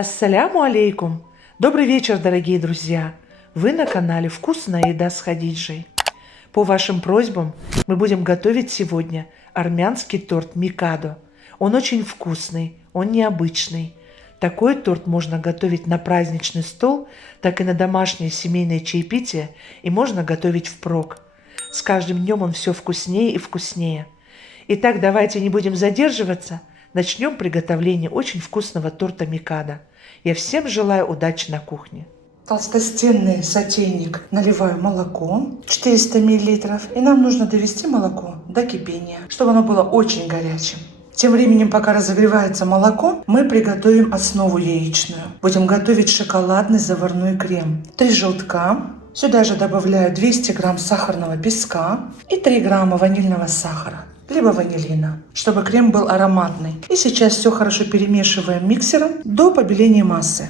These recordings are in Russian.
Ассаляму алейкум! Добрый вечер, дорогие друзья! Вы на канале «Вкусная еда с Хадиджей». По вашим просьбам мы будем готовить сегодня армянский торт микадо. Он очень вкусный, он необычный. Такой торт можно готовить на праздничный стол, так и на домашнее семейное чаепитие, и можно готовить впрок. С каждым днем он все вкуснее и вкуснее. Итак, давайте не будем задерживаться. Начнем приготовление очень вкусного торта микадо. Я всем желаю удачи на кухне. В толстостенный сотейник наливаю молоко 400 мл. И нам нужно довести молоко до кипения, чтобы оно было очень горячим. Тем временем, пока разогревается молоко, мы приготовим основу яичную. Будем готовить шоколадный заварной крем. 3 желтка. Сюда же добавляю 200 грамм сахарного песка и 3 грамма ванильного сахара, либо ванилина, чтобы крем был ароматный. И сейчас все хорошо перемешиваем миксером до побеления массы.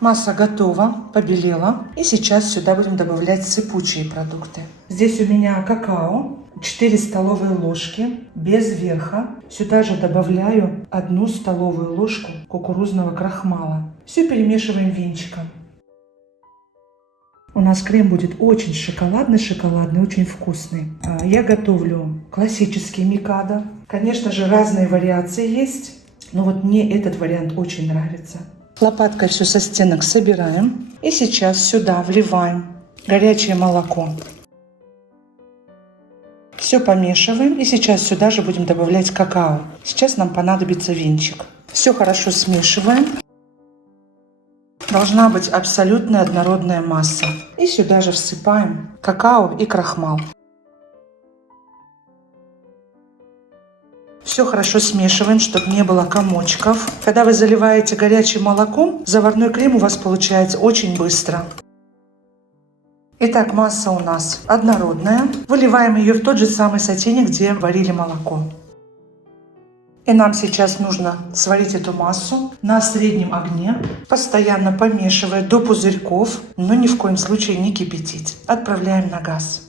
Масса готова, побелела. И сейчас сюда будем добавлять сыпучие продукты. Здесь у меня какао, 4 столовые ложки, без верха. Сюда же добавляю 1 столовую ложку кукурузного крахмала. Все перемешиваем венчиком. У нас крем будет очень шоколадный, очень вкусный. Я готовлю классический микадо. Конечно же, разные вариации есть, но вот мне этот вариант очень нравится. Лопаткой все со стенок собираем. И сейчас сюда вливаем горячее молоко. Все помешиваем. И сейчас сюда же будем добавлять какао. Сейчас нам понадобится венчик. Все хорошо смешиваем. Должна быть абсолютно однородная масса. И сюда же всыпаем какао и крахмал. Все хорошо смешиваем, чтобы не было комочков. Когда вы заливаете горячим молоком, заварной крем у вас получается очень быстро. Итак, масса у нас однородная. Выливаем ее в тот же самый сотейник, где варили молоко. И нам сейчас нужно сварить эту массу на среднем огне, постоянно помешивая до пузырьков, но ни в коем случае не кипятить. Отправляем на газ.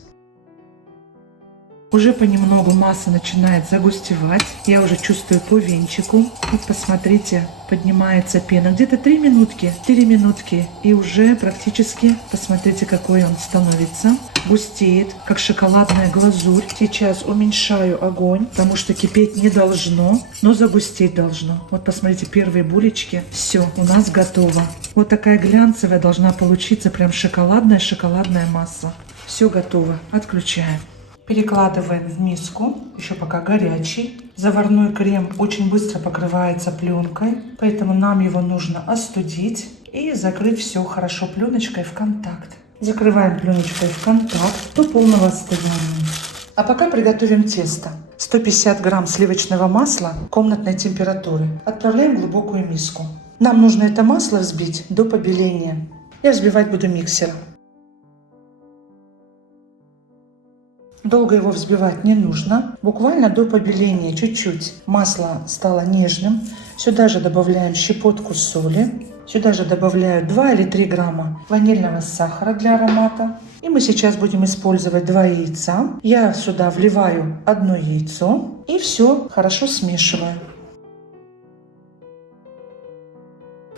Уже понемногу масса начинает загустевать. Я уже чувствую по венчику. Вот посмотрите, поднимается пена. Где-то 3 минутки, 4 минутки. И уже практически, посмотрите, какой он становится. Густеет, как шоколадная глазурь. Сейчас уменьшаю огонь, потому что кипеть не должно, но загустеть должно. Вот посмотрите, первые булечки. Все, у нас готово. Вот такая глянцевая должна получиться, прям шоколадная масса. Все готово. Отключаем. Перекладываем в миску, еще пока горячий. Заварной крем очень быстро покрывается пленкой, поэтому нам его нужно остудить и закрыть все хорошо пленочкой в контакт. Закрываем пленочкой в контакт до полного остывания. А пока приготовим тесто. 150 грамм сливочного масла комнатной температуры отправляем в глубокую миску. Нам нужно это масло взбить до побеления. Я взбивать буду миксером. Долго его взбивать не нужно, буквально до побеления чуть-чуть. Масло стало нежным. Сюда же добавляем щепотку соли. Сюда же добавляю 2 или 3 грамма ванильного сахара для аромата. И мы сейчас будем использовать 2 яйца. Я сюда вливаю 1 яйцо и все хорошо смешиваю.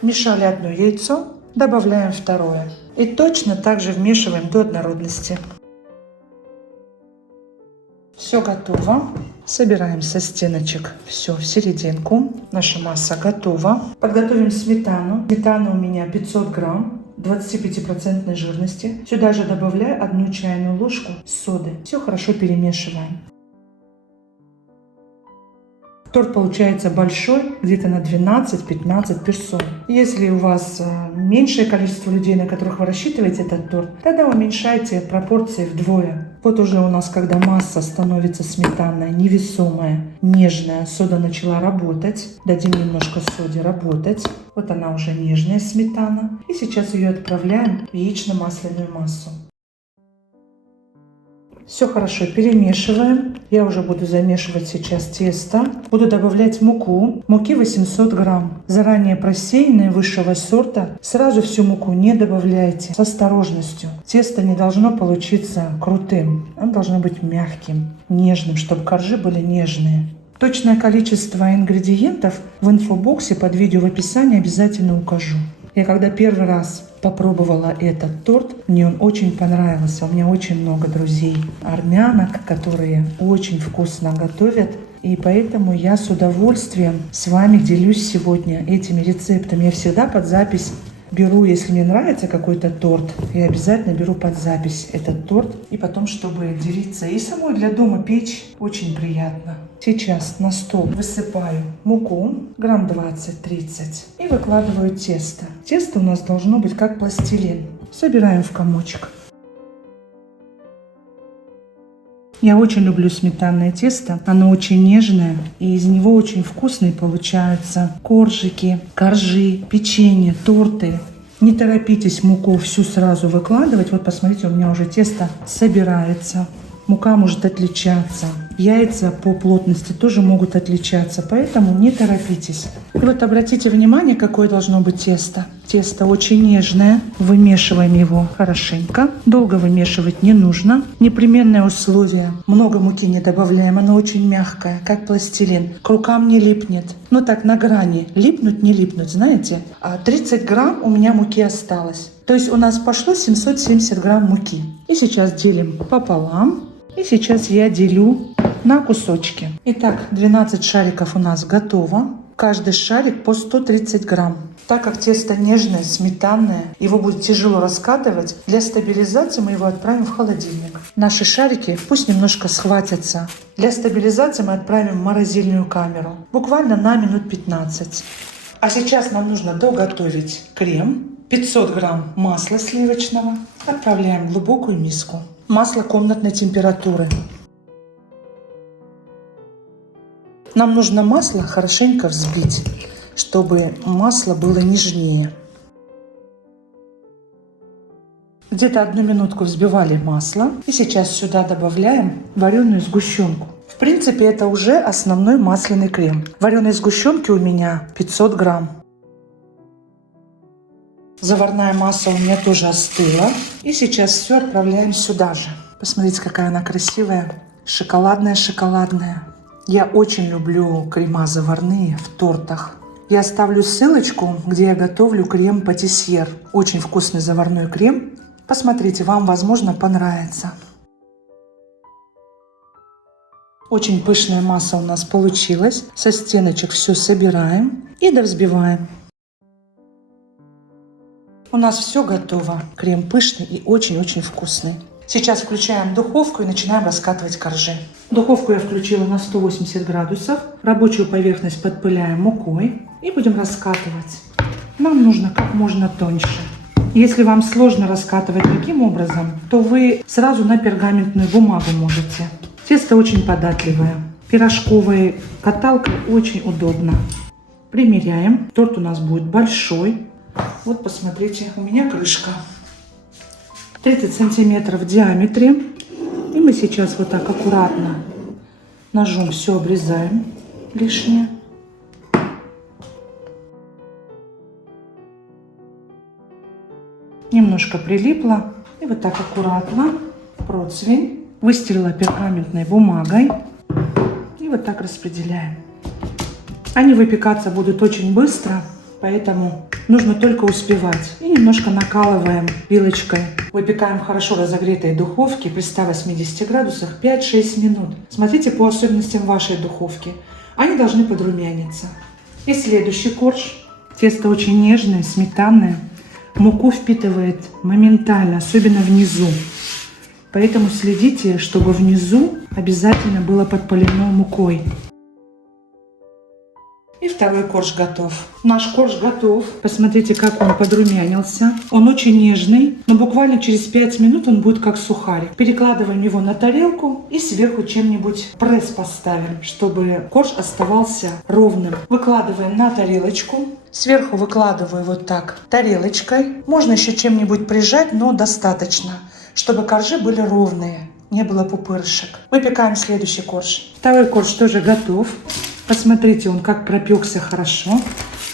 Мешали 1 яйцо, добавляем 2. И точно так же вмешиваем до однородности. Все готово. Собираем со стеночек все в серединку. Наша масса готова. Подготовим сметану. Сметана у меня 500 грамм, 25% жирности. Сюда же добавляю 1 чайную ложку соды. Все хорошо перемешиваем. Торт получается большой, где-то на 12-15 персон. Если у вас меньшее количество людей, на которых вы рассчитываете этот торт, тогда уменьшайте пропорции вдвое. Вот уже у нас, когда масса становится сметанная, невесомая, нежная, сода начала работать. Дадим немножко соде работать. Вот она уже нежная сметана. И сейчас ее отправляем в яично-масляную массу. Все хорошо перемешиваем. Я уже буду замешивать сейчас тесто. Буду добавлять муку. Муки 800 грамм. Заранее просеянной высшего сорта. Сразу всю муку не добавляйте. С осторожностью. Тесто не должно получиться крутым. Оно должно быть мягким, нежным, чтобы коржи были нежные. Точное количество ингредиентов в инфобоксе под видео в описании обязательно укажу. Я когда первый раз попробовала этот торт, мне он очень понравился. У меня очень много друзей армянок, которые очень вкусно готовят. И поэтому я с удовольствием с вами делюсь сегодня этими рецептами. Я всегда под запись беру, если мне нравится какой-то торт, я обязательно беру под запись этот торт. И потом, чтобы делиться и самой для дома печь, очень приятно. Сейчас на стол высыпаю муку, грамм 20-30, и выкладываю тесто. Тесто у нас должно быть как пластилин. Собираем в комочек. Я очень люблю сметанное тесто, оно очень нежное, и из него очень вкусные получаются коржики, коржи, печенье, торты. Не торопитесь муку всю сразу выкладывать. Вот посмотрите, у меня уже тесто собирается. Мука может отличаться. Яйца по плотности тоже могут отличаться, поэтому не торопитесь. И вот обратите внимание, какое должно быть тесто. Тесто очень нежное. Вымешиваем его хорошенько. Долго вымешивать не нужно. Непременное условие. Много муки не добавляем. Оно очень мягкое, как пластилин. К рукам не липнет. Ну так, на грани. Липнуть, не липнуть, знаете? А 30 грамм у меня муки осталось. То есть у нас пошло 770 грамм муки. И сейчас делим пополам. И сейчас я делю на кусочки. Итак, 12 шариков у нас готово. Каждый шарик по 130 грамм. Так как тесто нежное, сметанное, его будет тяжело раскатывать, для стабилизации мы его отправим в холодильник. Наши шарики пусть немножко схватятся. Для стабилизации мы отправим в морозильную камеру. Буквально на минут 15. А сейчас нам нужно доготовить крем. 500 грамм масла сливочного. Отправляем в глубокую миску. Масло комнатной температуры. Нам нужно масло хорошенько взбить, чтобы масло было нежнее. Где-то 1 минутку взбивали масло. И сейчас сюда добавляем вареную сгущенку. В принципе, это уже основной масляный крем. Вареной сгущенки у меня 500 грамм. Заварная масса у меня тоже остыла. И сейчас все отправляем сюда же. Посмотрите, какая она красивая. Шоколадная. Я очень люблю крема заварные в тортах. Я оставлю ссылочку, где я готовлю крем-патисьер. Очень вкусный заварной крем. Посмотрите, вам, возможно, понравится. Очень пышная масса у нас получилась. Со стеночек все собираем и довзбиваем. У нас все готово. Крем пышный и очень-очень вкусный. Сейчас включаем духовку и начинаем раскатывать коржи. Духовку я включила на 180 градусов. Рабочую поверхность подпыляем мукой и будем раскатывать. Нам нужно как можно тоньше. Если вам сложно раскатывать таким образом, то вы сразу на пергаментную бумагу можете. Тесто очень податливое. Пирожковой каталкой очень удобно. Примеряем. Торт у нас будет большой. Вот посмотрите, у меня крышка 30 сантиметров в диаметре. И мы сейчас вот так аккуратно ножом все обрезаем лишнее. Немножко прилипло. И вот так аккуратно противень выстелила пергаментной бумагой. И вот так распределяем. Они выпекаться будут очень быстро, поэтому нужно только успевать. И немножко накалываем вилочкой. Выпекаем в хорошо разогретой духовке при 180 градусах 5-6 минут. Смотрите по особенностям вашей духовки. Они должны подрумяниться. И следующий корж. Тесто очень нежное, сметанное. Муку впитывает моментально, особенно внизу. Поэтому следите, чтобы внизу обязательно было подпалено мукой. И второй корж готов. Наш корж готов. Посмотрите, как он подрумянился. Он очень нежный, но буквально через 5 минут он будет как сухарик. Перекладываем его на тарелку и сверху чем-нибудь пресс поставим, чтобы корж оставался ровным. Выкладываем на тарелочку. Сверху выкладываю вот так тарелочкой. Можно еще чем-нибудь прижать, но достаточно, чтобы коржи были ровные, не было пупырышек. Выпекаем следующий корж. Второй корж тоже готов. Посмотрите, он как пропекся хорошо,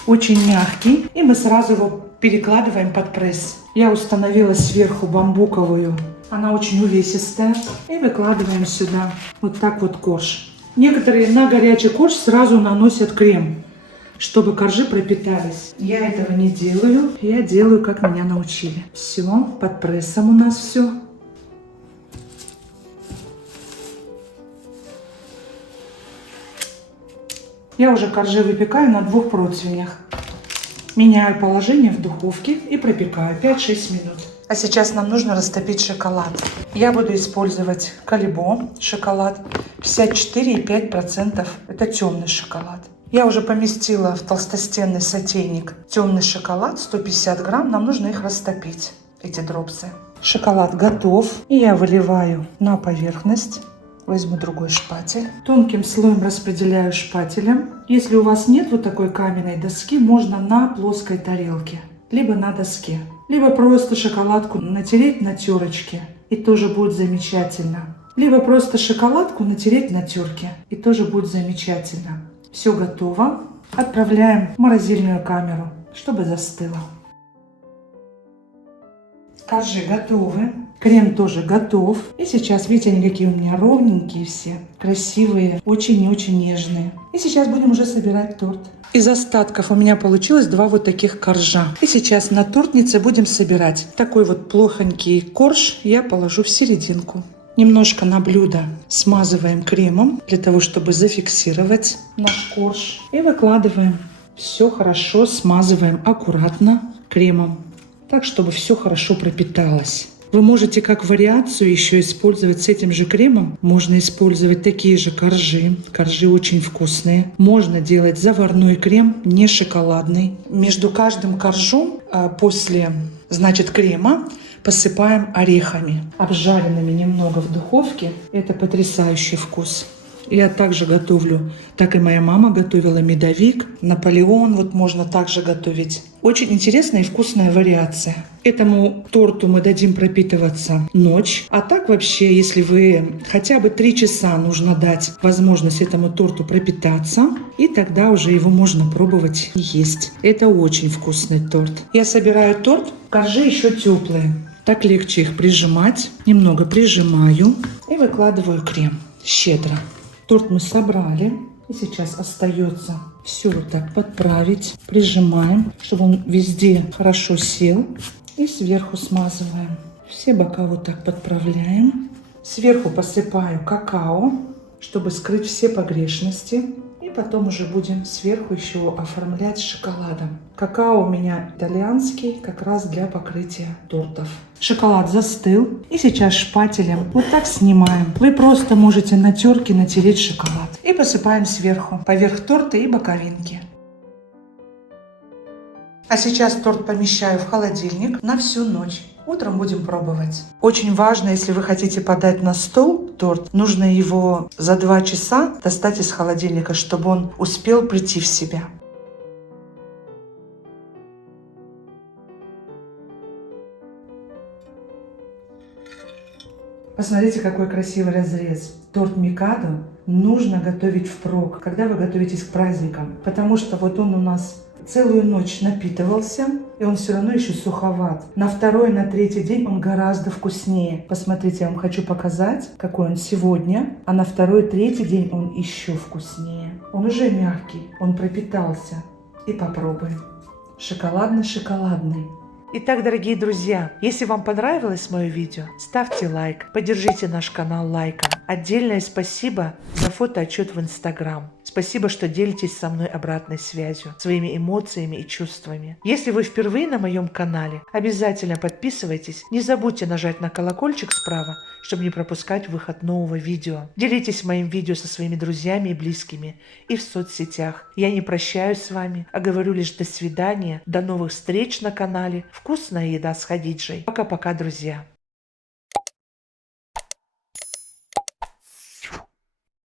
очень мягкий. И мы сразу его перекладываем под пресс. Я установила сверху бамбуковую, она очень увесистая. И выкладываем сюда вот так вот корж. Некоторые на горячий корж сразу наносят крем, чтобы коржи пропитались. Я этого не делаю. Я делаю, как меня научили. Все, под прессом у нас все. Я уже коржи выпекаю на 2 противнях. Меняю положение в духовке и пропекаю 5-6 минут. А сейчас нам нужно растопить шоколад. Я буду использовать Калибо шоколад 54,5%. Это темный шоколад. Я уже поместила в толстостенный сотейник темный шоколад 150 грамм. Нам нужно их растопить, эти дропсы. Шоколад готов. И я выливаю на поверхность. Возьму другой шпатель. Тонким слоем распределяю шпателем. Если у вас нет вот такой каменной доски, можно на плоской тарелке, либо на доске. Либо просто шоколадку натереть на терочке, и тоже будет замечательно. Либо просто шоколадку натереть на терке, и тоже будет замечательно. Все готово. Отправляем в морозильную камеру, чтобы застыло. Коржи готовы. Крем тоже готов. И сейчас, видите, они какие у меня ровненькие все. Красивые, очень и очень нежные. И сейчас будем уже собирать торт. Из остатков у меня получилось 2 вот таких коржа. И сейчас на тортнице будем собирать. Такой вот плохонький корж я положу в серединку. Немножко на блюдо смазываем кремом, для того, чтобы зафиксировать наш корж. И выкладываем. Все хорошо смазываем аккуратно кремом. Так, чтобы все хорошо пропиталось. Вы можете как вариацию еще использовать с этим же кремом. Можно использовать такие же коржи. Коржи очень вкусные. Можно делать заварной крем, не шоколадный. Между каждым коржом после, крема посыпаем орехами, обжаренными немного в духовке. Это потрясающий вкус. Я также готовлю, так и моя мама готовила медовик, Наполеон, вот можно также готовить. Очень интересная и вкусная вариация. Этому торту мы дадим пропитываться ночь. А так вообще, если вы хотя бы 3 часа нужно дать возможность этому торту пропитаться, и тогда уже его можно пробовать и есть. Это очень вкусный торт. Я собираю торт, коржи еще теплые. Так легче их прижимать. Немного прижимаю и выкладываю крем щедро. Торт мы собрали. И сейчас остается все вот так подправить. Прижимаем, чтобы он везде хорошо сел. И сверху смазываем. Все бока вот так подправляем. Сверху посыпаю какао, чтобы скрыть все погрешности. И потом уже будем сверху еще оформлять шоколадом. Какао у меня итальянский, как раз для покрытия тортов. Шоколад застыл. И сейчас шпателем вот так снимаем. Вы просто можете на терке натереть шоколад. И посыпаем сверху, поверх торта и боковинки. А сейчас торт помещаю в холодильник на всю ночь. Утром будем пробовать. Очень важно, если вы хотите подать на стол торт, нужно его за 2 часа достать из холодильника, чтобы он успел прийти в себя. Посмотрите, какой красивый разрез. Торт Микадо нужно готовить впрок, когда вы готовитесь к праздникам, потому что вот он у нас целую ночь напитывался, и он все равно еще суховат. На 2-й, на 3-й день он гораздо вкуснее. Посмотрите, я вам хочу показать, какой он сегодня, а на 2-й, 3-й день он еще вкуснее. Он уже мягкий, он пропитался. И попробуем. Шоколадно-шоколадный. Итак, дорогие друзья, если вам понравилось мое видео, ставьте лайк, поддержите наш канал лайком. Отдельное спасибо за фотоотчет в Instagram. Спасибо, что делитесь со мной обратной связью, своими эмоциями и чувствами. Если вы впервые на моем канале, обязательно подписывайтесь. Не забудьте нажать на колокольчик справа, чтобы не пропускать выход нового видео. Делитесь моим видео со своими друзьями и близкими и в соцсетях. Я не прощаюсь с вами, а говорю лишь до свидания, до новых встреч на канале «Вкусная еда с Хадиджей». Пока-пока, друзья.